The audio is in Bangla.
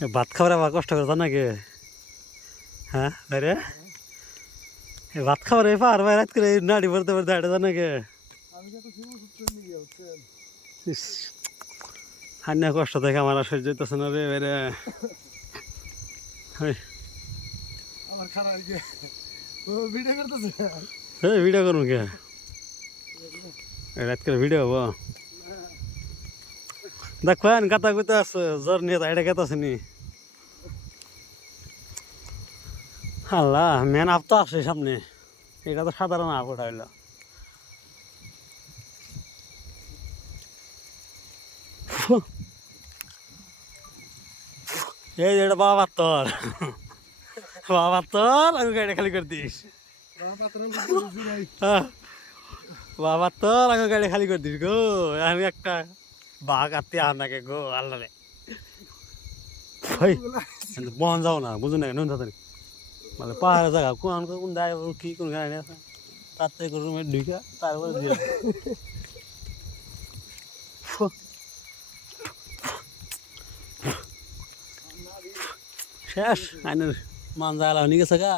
ভাত খাবার আবার কষ্ট করে নাকি? হ্যাঁ বাইরে ভাত খাবার পার ভাই রাত করে নাড়ি পড়তে পড়তে হাঁটে নাকি? হান্না কষ্ট দেখে আমার আর সহ্য হইতেছে না রে বাইরে। ভিডিও করবো কে? রাত করে ভিডিও হবো দেখেন গাতা গুতে আছে জ্বর নিয়ে এটা গেতাছে নি। আল্লাহ মেন আপ তো আসে সামনে, এটা তো সাধারণ আপ ওটা হইলো। এই এটা বাবা তোর বাবা তোর আমি গাড়ি খালি করে দিস। বাবা তোর আমি গাড়ি খালি করে দিস গো। আমি একটা বাঘ আত্মি আপনাকে গো আল্লাহ রে বন যাও না বুঝুন না নুন তাড়াতাড়ি মানে পাহাড়ের জায়গা কোন কোন দায় কি কোন গাড়ি আছে তার থেকে রুমে ঢুকে তারপরে দিয়ে শেষ আইনের মান যায় নিয়ে গেছে গা।